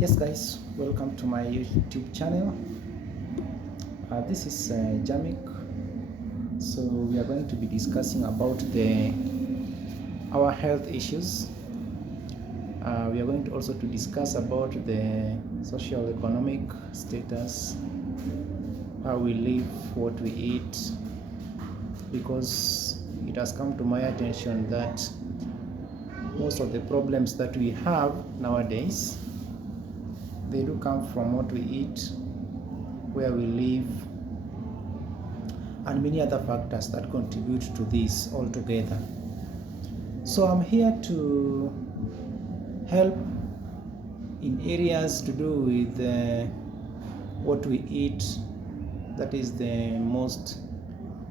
Yes guys, welcome to my YouTube channel. This is Jamik. So we are going to be discussing about our health issues. We are going to also to discuss about the social economic status, how we live, what we eat, because it has come to my attention that most of the problems that we have nowadays, they do come from what we eat, where we live, and many other factors that contribute to this altogether. So I'm here to help in areas to do with what we eat. That is the most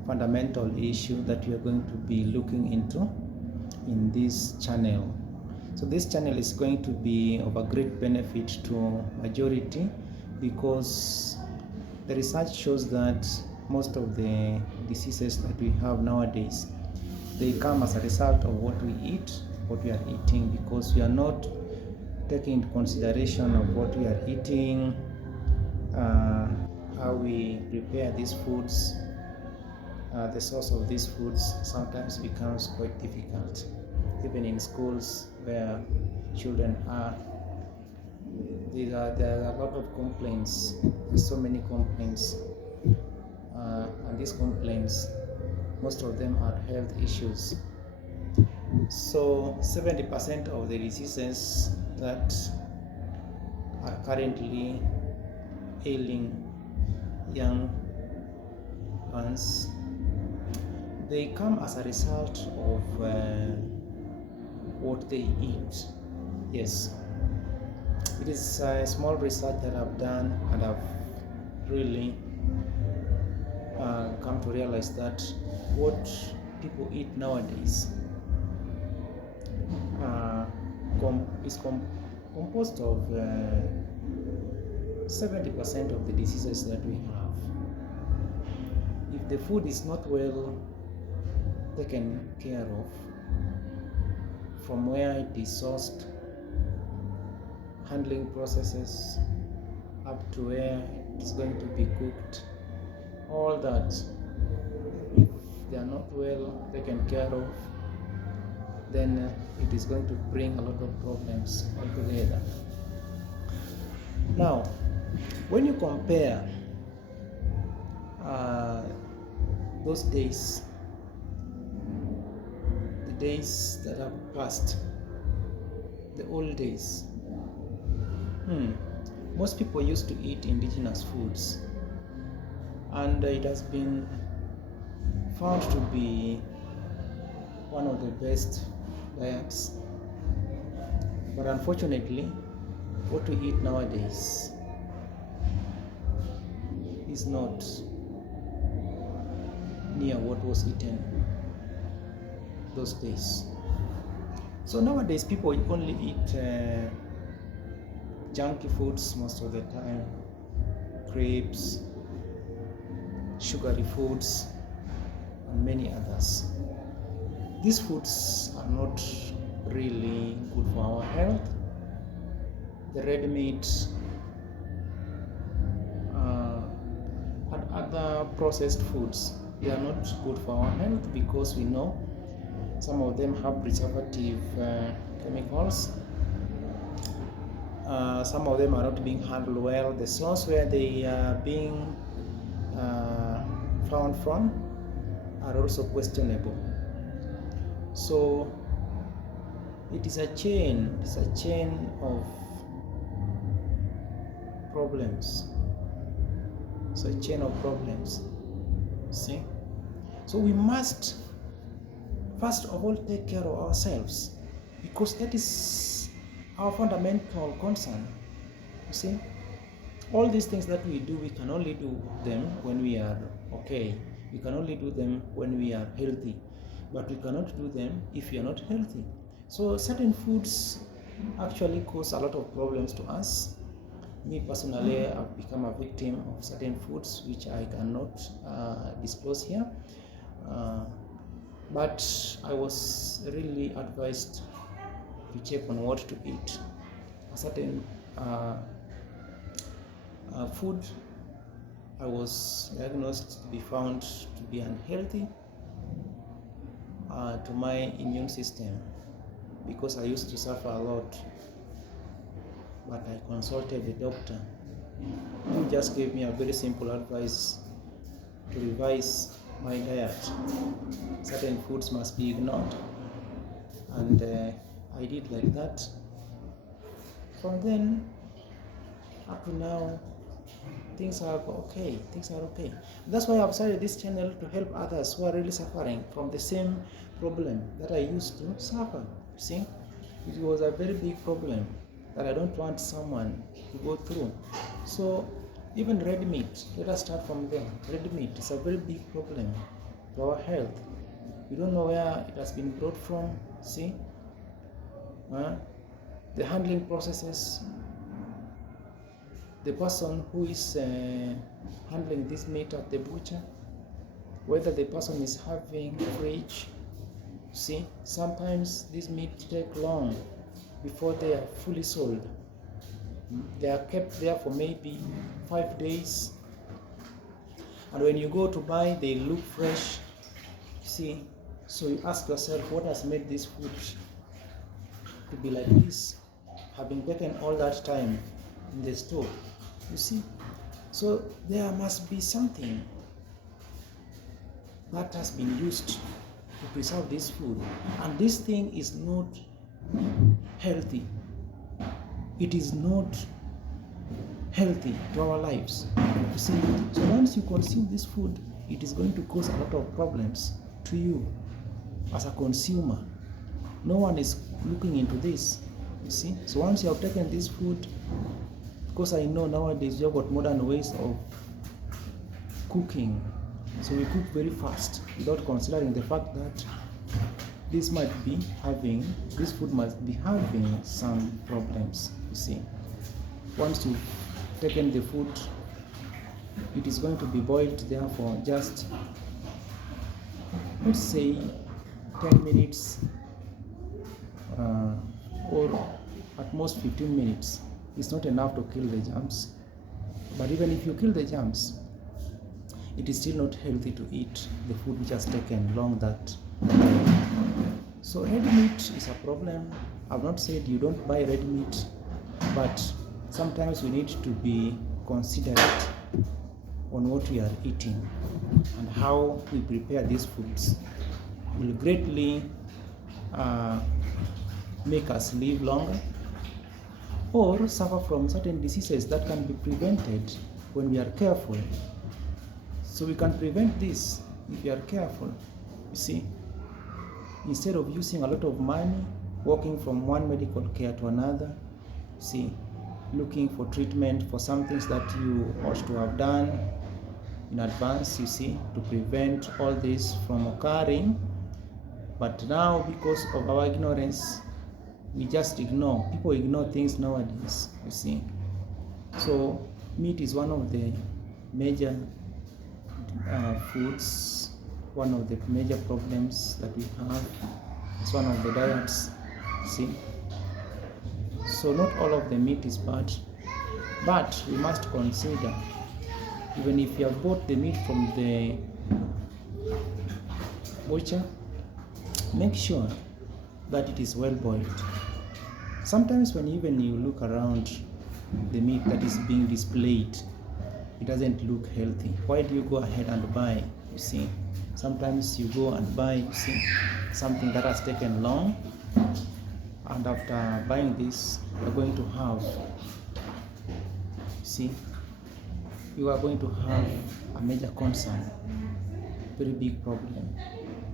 fundamental issue that we are going to be looking into in this channel. So this channel is going to be of a great benefit to majority, because the research shows that most of the diseases that we have nowadays, they come as a result of what we eat, what we are eating, because we are not taking into consideration of what we are eating, how we prepare these foods, the source of these foods sometimes becomes quite difficult. Even in schools where children are, there are a lot of complaints, so many complaints, and these complaints, most of them are health issues. So 70% of the diseases that are currently ailing young ones, they come as a result of what they eat. Yes, it is a small research that I've done, and I've really come to realize that what people eat nowadays is composed of 70% of the diseases that we have. If the food is not well taken care of, from where it is sourced, handling processes, up to where it's going to be cooked, all that, if they are not well taken care of, then it is going to bring a lot of problems altogether. Now, when you compare those days, the days that have passed, the old days, most people used to eat indigenous foods, and it has been found to be one of the best diets. But unfortunately, what we eat nowadays is not near what was eaten those days. So nowadays people only eat junky foods most of the time, crepes, sugary foods, and many others. These foods are not really good for our health. The red meat and other processed foods, they are not good for our health, because we know some of them have preservative chemicals. Some of them are not being handled well. The source where they are being found from are also questionable. So it is a chain of problems. It's a chain of problems. See? So we must first of all take care of ourselves, because that is our fundamental concern. You see? All these things that we do, we can only do them when we are okay. We can only do them when we are healthy, but we cannot do them if we are not healthy. So certain foods actually cause a lot of problems to us. Me personally, I've become a victim of certain foods which I cannot disclose here, but I was really advised to check on what to eat. A certain food I was diagnosed to be found to be unhealthy to my immune system, because I used to suffer a lot. But I consulted the doctor, who just gave me a very simple advice to revise my diet. Certain foods must be ignored, and I did like that. From then up to now, things are okay. That's why I've started this channel, to help others who are really suffering from the same problem that I used to suffer. See, it was a very big problem that I don't want someone to go through. So even red meat, let us start from there. Red meat is a very big problem to our health. We don't know where it has been brought from. See, the handling processes, the person who is handling this meat at the butcher, whether the person is having fridge. See, sometimes this meat take long before they are fully sold. They are kept there for maybe 5 days, and when you go to buy, they look fresh. See, so you ask yourself, what has made this food to be like this, having taken all that time in the stove? You see, so there must be something that has been used to preserve this food, and this thing is not healthy. It is not healthy to our lives. You see, so once you consume this food, it is going to cause a lot of problems to you as a consumer. No one is looking into this. You see, so once you have taken this food, because I know nowadays you have got modern ways of cooking, so we cook very fast without considering the fact that this food must be having some problems. You see, once you've taken the food, it is going to be boiled there for just, let's say, 10 minutes or at most 15 minutes. It's not enough to kill the germs, but even if you kill the germs, it is still not healthy to eat the food which has taken long that way. So red meat is a problem. I've not said you don't buy red meat, but sometimes we need to be considerate on what we are eating, and how we prepare these foods will greatly make us live longer, or suffer from certain diseases that can be prevented when we are careful. So we can prevent this if we are careful. You see, instead of using a lot of money walking from one medical care to another, see, looking for treatment for some things that you ought to have done in advance, you see, to prevent all this from occurring. But now, because of our ignorance, we just ignore. People ignore things nowadays, you see. So meat is one of the major foods, one of the major problems that we have. It's one of the diets, see. So not all of the meat is bad, but we must consider, even if you have bought the meat from the butcher, make sure that it is well boiled. Sometimes when even you look around the meat that is being displayed, it doesn't look healthy. Why do you go ahead and buy? You see, sometimes you go and buy, you see, something that has taken long, and after buying this, you're going to have, see, you are going to have a major concern, very big problem,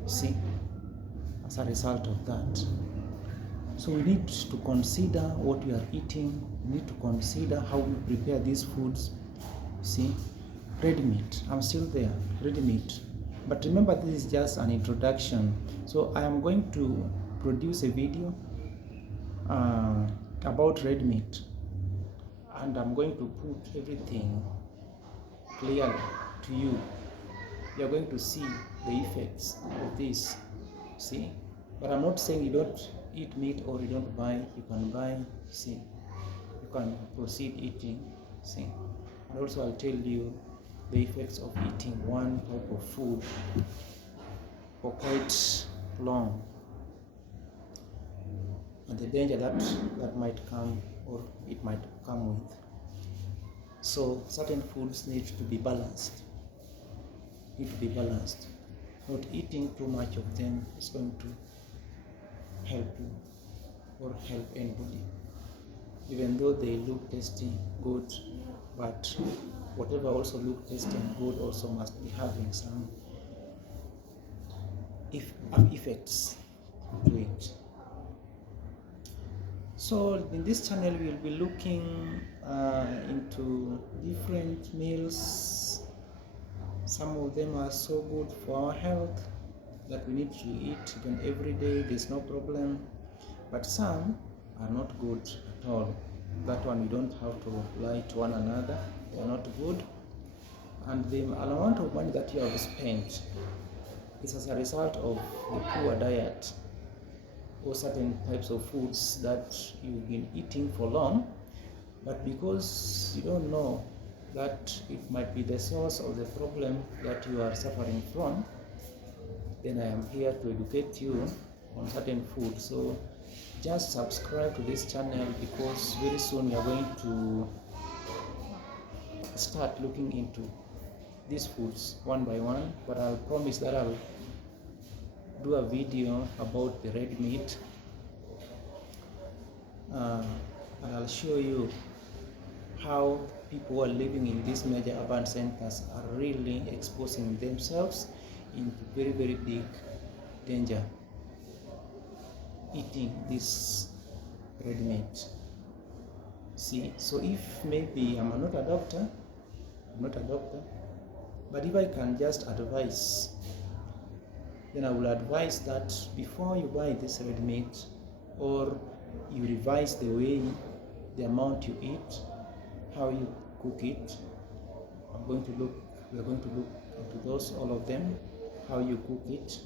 see, as a result of that. So we need to consider what we are eating. We need to consider how we prepare these foods. See, red meat, I'm still there, red meat. But remember, this is just an introduction. So I am going to produce a video about red meat, and I'm going to put everything clearly to you. You're going to see the effects of this, see. But I'm not saying you don't eat meat or you don't buy. You can buy, see. You can proceed eating. See, and also I'll tell you the effects of eating one type of food for quite long, and the danger that might come, or it might come with. So certain foods need to be balanced. Not eating too much of them is going to help you or help anybody, even though they look tasty, good, but whatever also look tasty and good also must be having some effects to it. So in this channel we will be looking into different meals. Some of them are so good for our health that we need to eat even every day, there's no problem. But some are not good at all. That one we don't have to lie to one another, they are not good. And the amount of money that you have spent is as a result of the poor diet or certain types of foods that you've been eating for long, but because you don't know that it might be the source of the problem that you are suffering from, then I am here to educate you on certain food. So just subscribe to this channel, because very soon we are going to start looking into these foods one by one, but I'll promise that I'll do a video about the red meat, and I'll show you how people who are living in these major urban centers are really exposing themselves into very, very big danger eating this red meat. See, so if maybe I'm not a doctor, but if I can just advise, then I will advise that before you buy this red meat, or you revise the way, the amount you eat, how you cook it. we're going to look into those, all of them, how you cook it,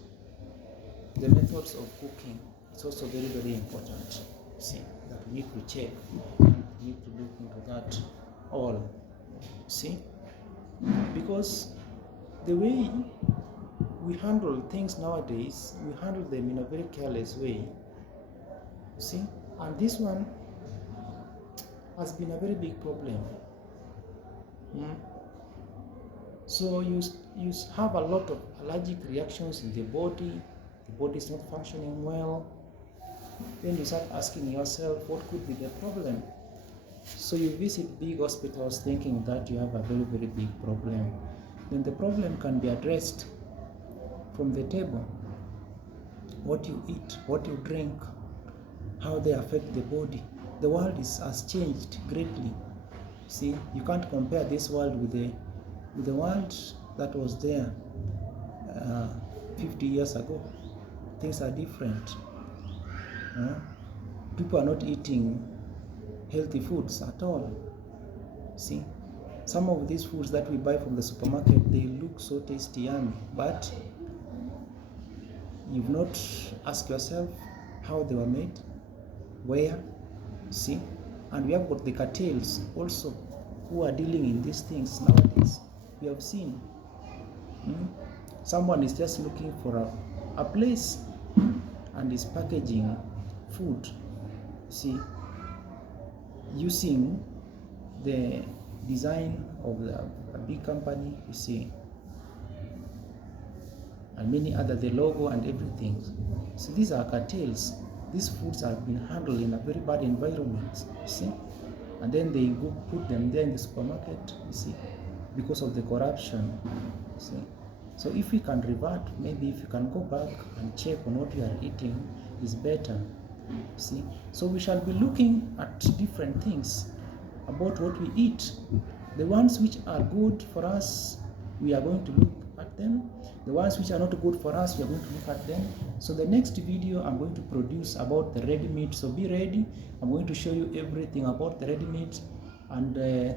the methods of cooking. It's also very, very important. See, that we need to check, and we need to look into that all. See, because the way we handle things nowadays, we handle them in a very careless way. See, and this one has been a very big problem. So you have a lot of allergic reactions in the body is not functioning well. Then you start asking yourself, what could be the problem? So you visit big hospitals thinking that you have a very, very big problem. Then the problem can be addressed from the table. What you eat, what you drink, how they affect the body. The world has changed greatly. See, you can't compare this world with the world that was there 50 years ago. Things are different. People are not eating healthy foods at all. See, some of these foods that we buy from the supermarket, they look so tasty, yummy, but you've not asked yourself how they were made, where. See, and we have got the cartels also who are dealing in these things nowadays. We have seen someone is just looking for a place and is packaging food, see, using the design of a big company, you see, and many other, the logo and everything. So these are cartels. These foods have been handled in a very bad environment, you see, and then they go put them there in the supermarket, you see, because of the corruption, you see. So if we can revert, maybe if you can go back and check on what we are eating is better, see. So we shall be looking at different things about what we eat. The ones which are good for us, we are going to look at them. The ones which are not good for us, we are going to look at them. So the next video I'm going to produce about the red meat, so be ready. I'm going to show you everything about the red meat and the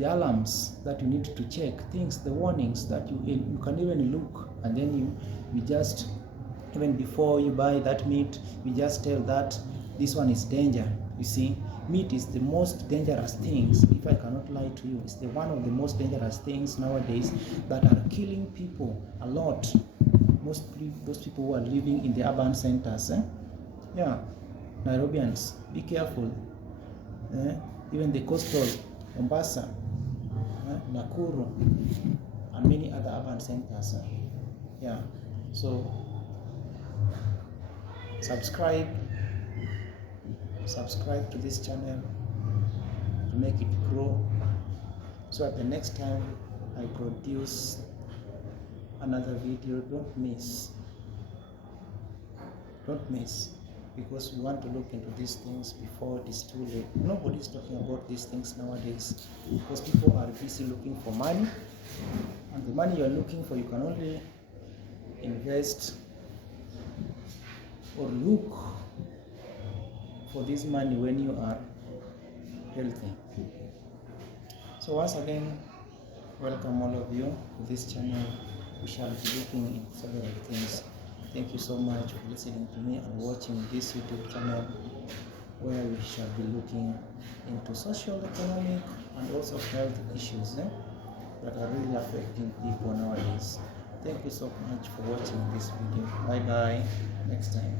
alarms that you need to check, things, the warnings that you can even look, and then you just, even before you buy that meat, you just tell that this one is danger, you see, Meat is the most dangerous things, if I cannot lie to you. It's the one of the most dangerous things nowadays that are killing people a lot. Mostly those people who are living in the urban centers. Yeah, Nairobians, be careful. Even the coastal, Mombasa, Nakuru, and many other urban centers. Yeah, so subscribe to this channel to make it grow, so at the next time I produce another video, don't miss, because we want to look into these things before it is too late. Nobody is talking about these things nowadays because people are busy looking for money, and the money you are looking for, you can only invest or look for this money when you are healthy. So once again, welcome all of you to this channel. We shall be looking in several things. Thank you so much for listening to me and watching this YouTube channel, where we shall be looking into social, economic, and also health issues that are really affecting people nowadays. Thank you so much for watching this video. Bye bye. Next time.